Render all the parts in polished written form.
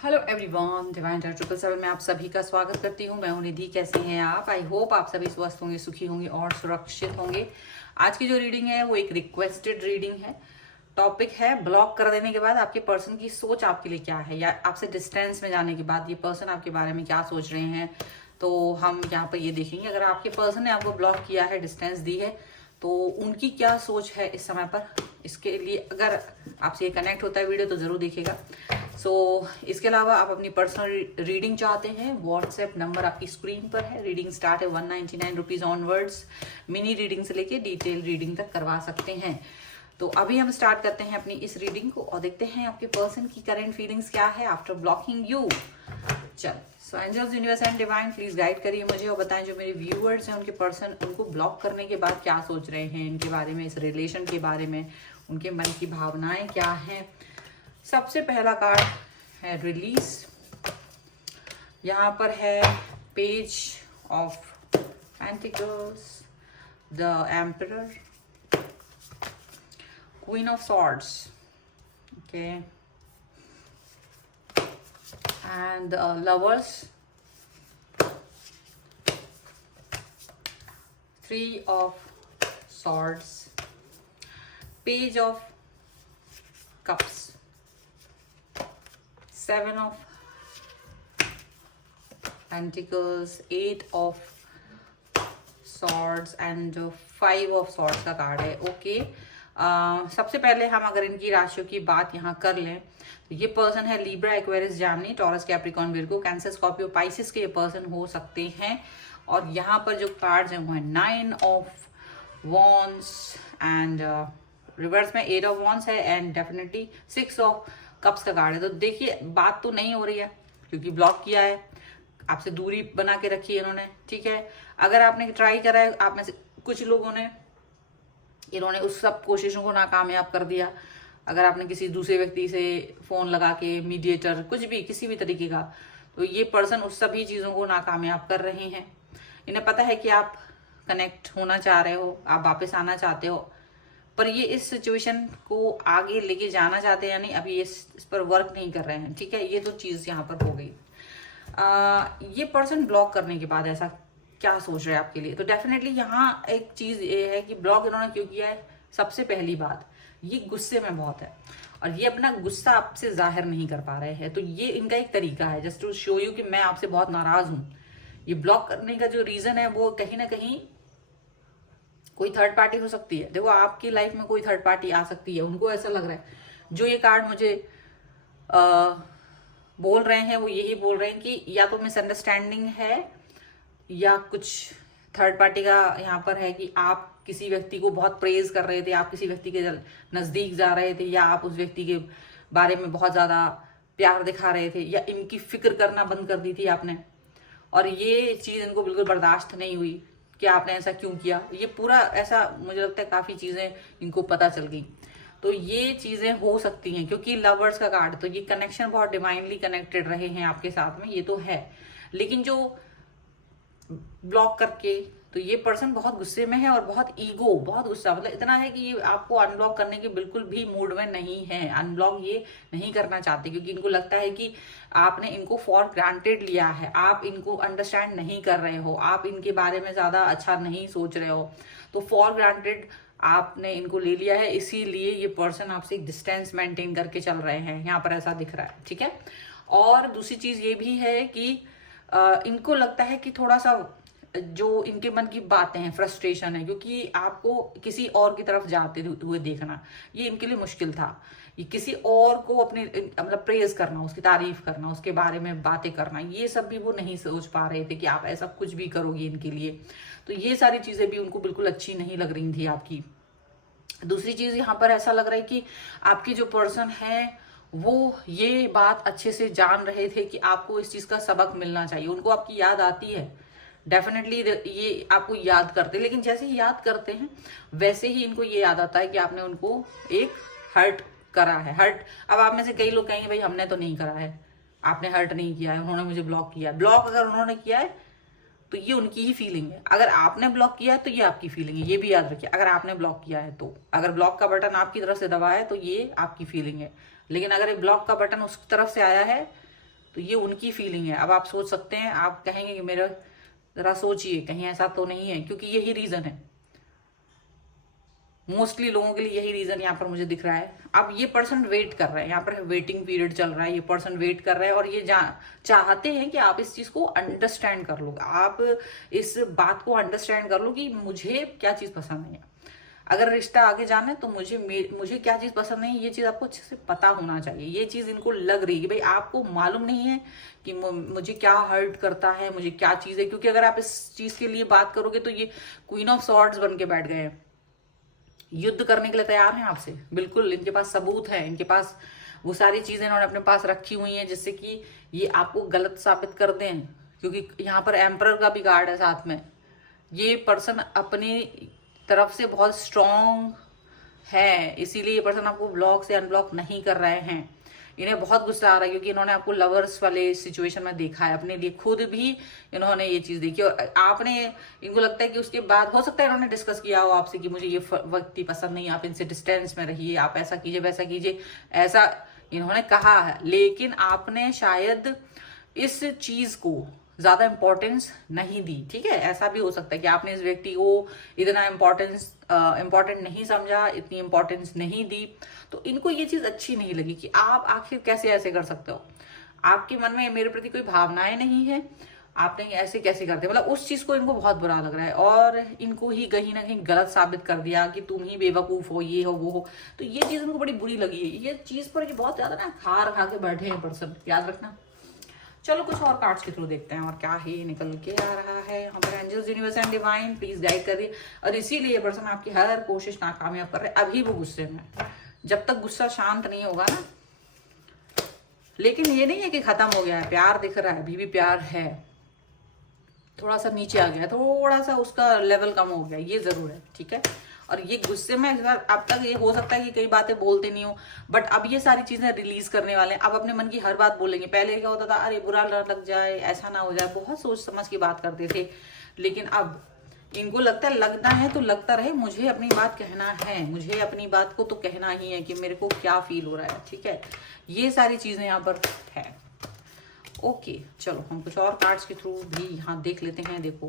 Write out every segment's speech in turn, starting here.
Hello everyone, divine chart 777 में आप सभी का स्वागत करती हूँ। मैं हूँ निधि। कैसे हैं आप? आई होप आप सभी स्वस्थ होंगे, सुखी होंगे और सुरक्षित होंगे। आज की जो रीडिंग है वो एक रिक्वेस्टेड रीडिंग है। टॉपिक है ब्लॉक कर देने के बाद आपके पर्सन की सोच आपके लिए क्या है, या आपसे डिस्टेंस में जाने के बाद ये पर्सन आपके बारे में क्या सोच रहे हैं। तो हम यहाँ पर ये देखेंगे, अगर आपके पर्सन ने आपको ब्लॉक किया है, डिस्टेंस दी है, तो उनकी क्या सोच है इस समय पर। इसके लिए अगर आपसे ये कनेक्ट होता है वीडियो तो ज़रूर देखिएगा। इसके अलावा आप अपनी पर्सनल रीडिंग चाहते हैं, व्हाट्सएप नंबर आपकी स्क्रीन पर है। रीडिंग स्टार्ट है 199 रुपीज़ ऑनवर्ड्स। मिनी रीडिंग से लेके डिटेल रीडिंग तक करवा सकते हैं। तो अभी हम स्टार्ट करते हैं अपनी इस रीडिंग को और देखते हैं आपके पर्सन की करंट फीलिंग्स क्या है आफ्टर ब्लॉकिंग यू। चल, so angels, universe and divine please guide करिए मुझे और बताएं जो मेरे व्यूअर्स हैं उनके पर्सन उनको ब्लॉक करने के बाद क्या सोच रहे हैं, इनके बारे में, इस रिलेशन के बारे में, उनके मन की भावनाएं क्या हैं। सबसे पहला कार्ड है रिलीज। यहाँ पर है page of pentacles, the emperor, queen of swords, okay, and lovers, 3 of swords, page of cups, 7 of pentacles, 8 of swords and 5 of swords का कार्ड है। ओके, सबसे पहले हम अगर इनकी राशियों की बात यहाँ कर लें तो ये पर्सन है Libra, Aquarius, Gemini, taurus, Capricorn, Virgo, cancer, Scorpio, Pisces के ये पर्सन हो सकते हैं। और यहाँ पर जो कार्ड्स हैं वो है 9 ऑफ वॉन्स एंड रिवर्स में 8 ऑफ वॉन्स है एंड डेफिनेटली 6 ऑफ कप्स का कार्ड है। तो देखिए, बात तो नहीं हो रही है क्योंकि ब्लॉक किया है, आपसे दूरी बना के रखी है इन्होंने, ठीक है। अगर आपने ट्राई करा है, आप में से कुछ लोगों ने, इन्होंने उस सब कोशिशों को नाकामयाब कर दिया। अगर आपने किसी दूसरे व्यक्ति से फोन लगा के, मीडिएटर, कुछ भी, किसी भी तरीके का, तो ये पर्सन उस सभी चीजों को नाकामयाब कर रहे हैं। इन्हें पता है कि आप कनेक्ट होना चाह रहे हो, आप वापस आना चाहते हो, पर ये इस सिचुएशन को आगे लेके जाना चाहते हैं या नहीं, अभी ये इस पर वर्क नहीं कर रहे हैं, ठीक है। ये तो चीज यहाँ पर हो गई। ये पर्सन ब्लॉक करने के बाद ऐसा क्या सोच रहे हैं आपके लिए, तो डेफिनेटली यहाँ एक चीज ये है कि ब्लॉक इन्होंने क्यों किया है। सबसे पहली बात, ये गुस्से में बहुत है और ये अपना गुस्सा आपसे जाहिर नहीं कर पा रहे हैं। तो ये इनका एक तरीका है जस्ट टू शो यू कि मैं आपसे बहुत नाराज हूं। ये ब्लॉक करने का जो रीजन है वो कहीं ना कहीं कोई थर्ड पार्टी हो सकती है। देखो, आपकी लाइफ में कोई थर्ड पार्टी आ सकती है, उनको ऐसा लग रहा है। जो ये कार्ड मुझे बोल रहे हैं वो यही बोल रहे हैं कि या तो मिसअंडरस्टैंडिंग है या कुछ थर्ड पार्टी का यहाँ पर है कि आप किसी व्यक्ति को बहुत प्रेज कर रहे थे, आप किसी व्यक्ति के नजदीक जा रहे थे, या आप उस व्यक्ति के बारे में बहुत ज्यादा प्यार दिखा रहे थे, या इनकी फिक्र करना बंद कर दी थी आपने, और ये चीज इनको बिल्कुल बर्दाश्त नहीं हुई कि आपने ऐसा क्यों किया। ये पूरा ऐसा मुझे लगता है काफी चीजें इनको पता चल गई। तो ये चीजें हो सकती हैं क्योंकि लवर्स का कार्ड, तो ये कनेक्शन बहुत डिवाइनली कनेक्टेड रहे हैं आपके साथ में, ये तो है। लेकिन जो ब्लॉक करके, तो ये पर्सन बहुत गुस्से में है और बहुत ईगो, बहुत गुस्सा, मतलब इतना है कि ये आपको अनब्लॉक करने के बिल्कुल भी मूड में नहीं है। अनब्लॉक ये नहीं करना चाहते क्योंकि इनको लगता है कि आपने इनको फॉर ग्रांटेड लिया है, आप इनको अंडरस्टैंड नहीं कर रहे हो, आप इनके बारे में ज्यादा अच्छा नहीं सोच रहे हो। तो फॉर ग्रांटेड आपने इनको ले लिया है, इसीलिए ये पर्सन आपसे एक डिस्टेंस मेंटेन करके चल रहे हैं, यहाँ पर ऐसा दिख रहा है, ठीक है। और दूसरी चीज ये भी है कि इनको लगता है कि थोड़ा सा जो इनके मन की बातें हैं, फ्रस्ट्रेशन है, क्योंकि आपको किसी और की तरफ जाते हुए देखना ये इनके लिए मुश्किल था। ये किसी और को अपने मतलब प्रेज करना, उसकी तारीफ करना, उसके बारे में बातें करना, ये सब भी वो नहीं सोच पा रहे थे कि आप ऐसा कुछ भी करोगे इनके लिए। तो ये सारी चीजें भी उनको बिल्कुल अच्छी नहीं लग रही थी आपकी। दूसरी चीज यहाँ पर ऐसा लग रहा है कि आपकी जो पर्सन है वो ये बात अच्छे से जान रहे थे कि आपको इस चीज का सबक मिलना चाहिए। उनको आपकी याद आती है, डेफिनेटली ये आपको याद करते हैं, लेकिन जैसे ही याद करते हैं वैसे ही इनको ये याद आता है कि आपने उनको एक हर्ट करा है। हर्ट, अब आप में से कई लोग कहेंगे भाई हमने तो नहीं करा है, आपने हर्ट नहीं किया है, उन्होंने मुझे ब्लॉक किया है। ब्लॉक अगर उन्होंने किया है तो ये उनकी ही फीलिंग है, अगर आपने ब्लॉक किया है तो ये आपकी फीलिंग है। ये भी याद रखिए, अगर आपने ब्लॉक किया है तो, अगर ब्लॉक का बटन आपकी तरफ से दबा है तो ये आपकी फीलिंग है, लेकिन अगर ब्लॉक का बटन उस तरफ से आया है तो ये उनकी फीलिंग है। अब आप सोच सकते हैं, आप कहेंगे कि मेरा जरा सोचिए कहीं ऐसा तो नहीं है, क्योंकि यही रीजन है, मोस्टली लोगों के लिए यही रीजन यहाँ पर मुझे दिख रहा है। अब ये पर्सन वेट कर रहा है, यहाँ पर वेटिंग पीरियड चल रहा है, ये पर्सन वेट कर रहा है और ये चाहते हैं कि आप इस चीज को अंडरस्टैंड कर लो, आप इस बात को अंडरस्टैंड कर लो कि मुझे क्या चीज पसंद है। अगर रिश्ता आगे जाना है तो मुझे क्या चीज पसंद नहीं, ये चीज आपको अच्छे से पता होना चाहिए। ये चीज इनको लग रही है कि भाई आपको मालूम नहीं है कि मुझे क्या हर्ट करता है, मुझे क्या चीज है, क्योंकि अगर आप इस चीज के लिए बात करोगे तो ये क्वीन ऑफ सॉर्ड्स बन के बैठ गए हैं, युद्ध करने के लिए तैयार हैं आपसे, बिल्कुल इनके पास सबूत है, इनके पास वो सारी चीजें इन्होंने अपने पास रखी हुई हैं जिससे कि ये आपको गलत साबित कर दें, क्योंकि यहाँ पर एम्परर का भी कार्ड है साथ में। ये पर्सन अपनी तरफ से बहुत स्ट्रॉन्ग है, इसीलिए ये पर्सन आपको ब्लॉक से अनब्लॉक नहीं कर रहे हैं। इन्हें बहुत गुस्सा आ रहा है क्योंकि इन्होंने आपको लवर्स वाले सिचुएशन में देखा है, अपने लिए खुद भी इन्होंने ये चीज देखी और आपने, इनको लगता है कि उसके बाद हो सकता है इन्होंने डिस्कस किया हो आपसे कि मुझे ये व्यक्ति पसंद नहीं, आप इनसे डिस्टेंस में रहिए, आप ऐसा कीजिए वैसा कीजिए, ऐसा इन्होंने कहा है। लेकिन आपने शायद इस चीज को ज्यादा इंपॉर्टेंस नहीं दी, ठीक है, ऐसा भी हो सकता है कि आपने इस व्यक्ति को इतना इम्पोर्टेंट नहीं समझा, इतनी इंपॉर्टेंस नहीं दी, तो इनको ये चीज अच्छी नहीं लगी कि आप आखिर कैसे ऐसे कर सकते हो, आपके मन में मेरे प्रति कोई भावनाएं नहीं है, आपने ऐसे कैसे करते, मतलब उस चीज को इनको बहुत बुरा लग रहा है और इनको ही कहीं ना कहीं गलत साबित कर दिया कि तुम ही बेवकूफ हो, ये हो वो हो, तो ये चीज इनको बड़ी बुरी लगी है। ये चीज पर ये बहुत ज्यादा ना खार खा के बैठे हैं पर्सन, याद रखना। चलो कुछ और कार्ड्स के थ्रू देखते हैं और क्या ही निकल के आ रहा है यहाँ पर। Angels, universe and divine please guide करिए। और इसीलिए ये पर्सन आपकी हर कोशिश नाकामयाब कर रहे हैं, अभी वो गुस्से में, जब तक गुस्सा शांत नहीं होगा ना। लेकिन ये नहीं है कि खत्म हो गया है, प्यार दिख रहा है, अभी भी प्यार है, थोड़ा सा नीचे आ गया, थोड़ा सा उसका लेवल कम हो गया, ये जरूर है, ठीक है। और ये गुस्से में अब तक ये हो सकता है कि कई बातें बोलते नहीं हो, बट अब ये सारी चीजें रिलीज करने वाले हैं, अब अपने मन की हर बात बोलेंगे। पहले क्या होता था, अरे बुरा लग जाए, ऐसा ना हो जाए, बहुत सोच समझ की बात करते थे, लेकिन अब इनको लगता है लगना है तो लगता रहे, मुझे अपनी बात कहना है, मुझे अपनी बात को तो कहना ही है कि मेरे को क्या फील हो रहा है, ठीक है। ये सारी चीजें यहाँ पर है। ओके चलो हम कुछ और कार्ड्स के थ्रू भी यहाँ देख लेते हैं। देखो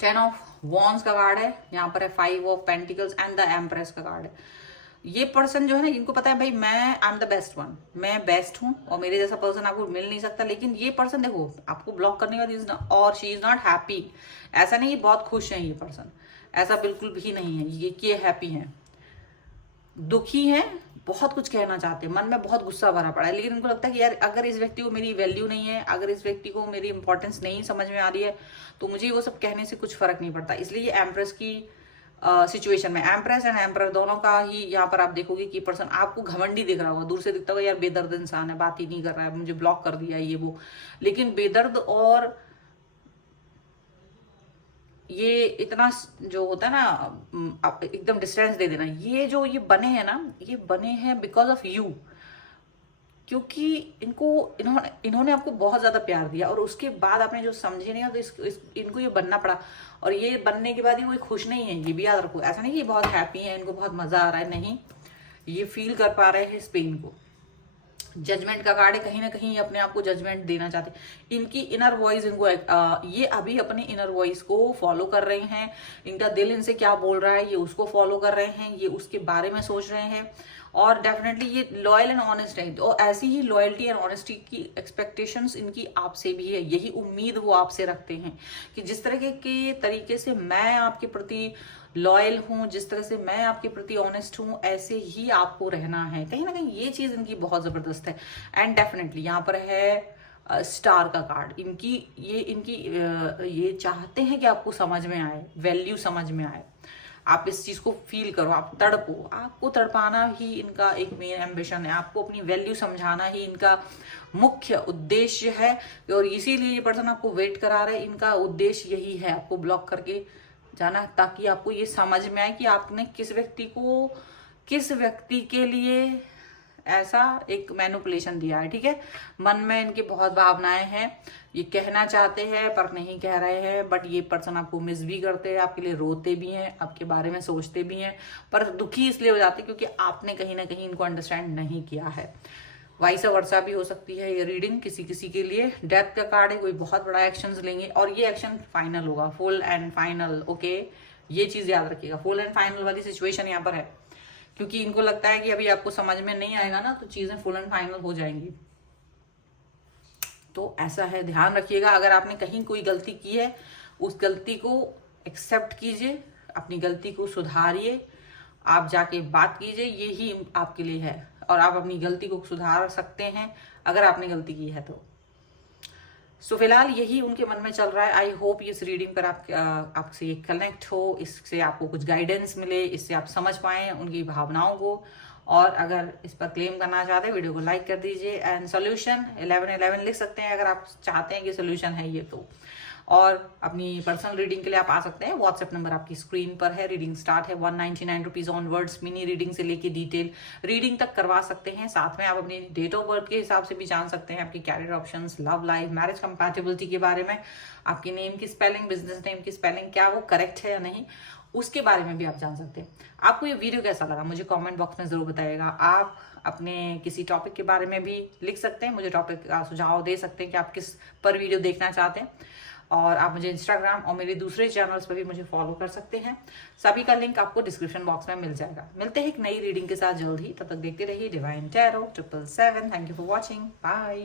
10 ऑफ वॉन्ड्स का कार्ड है, यहाँ पर है 5 of pentacles and the empress का कार्ड है। ये पर्सन जो है ना, इनको पता है भाई मैं I am the best one, मैं बेस्ट हूँ और मेरे जैसा पर्सन आपको मिल नहीं सकता। लेकिन ये पर्सन देखो आपको ब्लॉक करने का रीजन, और शी इज नॉट हैप्पी, ऐसा नहीं बहुत खुश है ये पर्सन, ऐसा बिल्कुल भी नहीं है ये कि हैप्पी है, दुखी है, बहुत कुछ कहना चाहते हैं, मन में बहुत गुस्सा भरा पड़ा है। लेकिन उनको लगता है कि यार अगर इस व्यक्ति को मेरी वैल्यू नहीं है, अगर इस व्यक्ति को मेरी इंपॉर्टेंस नहीं समझ में आ रही है, तो मुझे वो सब कहने से कुछ फर्क नहीं पड़ता। इसलिए ये एम्प्रेस की सिचुएशन में, एम्प्रेस एंड एम्परर दोनों का ही यहाँ पर आप देखोगे कि पर्सन आपको घमंडी दिख रहा होगा, दूर से दिखता होगा यार बेदर्द इंसान है, बात ही नहीं कर रहा है, मुझे ब्लॉक कर दिया ये वो। लेकिन बेदर्द और ये इतना जो होता है ना एकदम डिस्टेंस दे देना, ये बने हैं ना, ये बने हैं बिकॉज ऑफ यू, क्योंकि इन्होंने आपको बहुत ज्यादा प्यार दिया और उसके बाद आपने जो समझे नहीं, तो इनको ये बनना पड़ा। और ये बनने के बाद ही कोई खुश नहीं है, ये भी याद रखो। ऐसा नहीं कि बहुत हैप्पी है, इनको बहुत मजा आ रहा है, नहीं, ये फील कर पा रहे हैं इस पेन को। जजमेंट का कार्ड है, कहीं ना कहीं अपने आप को जजमेंट देना चाहते हैं। इनकी इनर वॉइस इनको ये अभी अपनी इनर वॉइस को फॉलो कर रहे हैं, इनका दिल इनसे क्या बोल रहा है ये उसको फॉलो कर रहे हैं, ये उसके बारे में सोच रहे हैं। और डेफिनेटली ये लॉयल एंड ऑनेस्ट है, तो ऐसी ही लॉयल्टी एंड ऑनेस्टी की एक्सपेक्टेशंस इनकी आपसे भी है, यही उम्मीद वो आपसे रखते हैं कि जिस तरह के तरीके से मैं आपके प्रति लॉयल हूं, जिस तरह से मैं आपके प्रति ऑनेस्ट हूं, ऐसे ही आपको रहना है। कहीं ना कहीं ये चीज इनकी बहुत जबरदस्त है। एंड डेफिनेटली यहाँ पर है स्टार का कार्ड। ये चाहते हैं कि आपको समझ में आए, वैल्यू समझ में आए, आप इस चीज को फील करो, आप तड़पो, आपको तड़पाना ही इनका एक मेन एम्बिशन है, आपको अपनी वैल्यू समझाना ही इनका मुख्य उद्देश्य है। और इसीलिए ये पर्सन आपको वेट करा रहे, इनका उद्देश्य यही है आपको ब्लॉक करके जाना, ताकि आपको ये समझ में आए कि आपने किस व्यक्ति के लिए ऐसा एक मैनिपुलेशन दिया है, ठीक है। मन में इनकी बहुत भावनाएं हैं, ये कहना चाहते हैं पर नहीं कह रहे हैं, बट ये पर्सन आपको मिस भी करते हैं, आपके लिए रोते भी हैं, आपके बारे में सोचते भी हैं, पर दुखी इसलिए हो जाते हैं क्योंकि आपने कहीं ना कहीं इनको अंडरस्टैंड नहीं किया है। वाइस वर्सा भी हो सकती है ये रीडिंग किसी किसी के लिए। डेथ का कार्ड है, कोई बहुत बड़ा एक्शन लेंगे और ये एक्शन फाइनल होगा, फुल एंड फाइनल। ओके, ये चीज याद रखिएगा, फुल एंड फाइनल वाली सिचुएशन यहाँ पर है, क्योंकि इनको लगता है कि अभी आपको समझ में नहीं आएगा ना, तो चीजें फुल एंड फाइनल हो जाएंगी। तो ऐसा है, ध्यान रखिएगा। अगर आपने कहीं कोई गलती की है, उस गलती को एक्सेप्ट कीजिए, अपनी गलती को सुधारिए, आप जाके बात कीजिए, यही आपके लिए है। और आप अपनी गलती को सुधार सकते हैं अगर आपने गलती की है तो। सो फिलहाल यही उनके मन में चल रहा है। आई होप इस रीडिंग पर आपसे ये कनेक्ट हो, इससे आपको कुछ गाइडेंस मिले, इससे आप समझ पाएं उनकी भावनाओं को। और अगर इस पर क्लेम करना चाहते हैं, वीडियो को लाइक कर दीजिए। एंड सोल्यूशन 1111 लिख सकते हैं अगर आप चाहते हैं कि सोल्यूशन है ये तो। और अपनी पर्सनल रीडिंग के लिए आप आ सकते हैं, व्हाट्सएप नंबर आपकी स्क्रीन पर है। रीडिंग स्टार्ट है 199 रुपीज ऑनवर्ड्स। मिनी रीडिंग से लेके डिटेल रीडिंग तक करवा सकते हैं। साथ में आप अपनी डेट ऑफ बर्थ के हिसाब से भी जान सकते हैं, आपकी career options, love life, marriage compatibility के बारे में, आपकी नेम की स्पेलिंग, बिजनेस नेम की स्पेलिंग क्या वो करेक्ट है या नहीं, उसके बारे में भी आप जान सकते हैं। आपको ये वीडियो कैसा लगा मुझे कमेंट बॉक्स में जरूर बताइएगा। आप अपने किसी टॉपिक के बारे में भी लिख सकते हैं, मुझे टॉपिक का सुझाव दे सकते हैं कि आप किस पर वीडियो देखना चाहते हैं। और आप मुझे इंस्टाग्राम और मेरे दूसरे चैनल्स पर भी मुझे फॉलो कर सकते हैं। सभी का लिंक आपको डिस्क्रिप्शन बॉक्स में मिल जाएगा। मिलते हैं एक नई रीडिंग के साथ जल्द ही, तब तक देखते रहिए Divine Tarot 777। Thank you for watching, bye.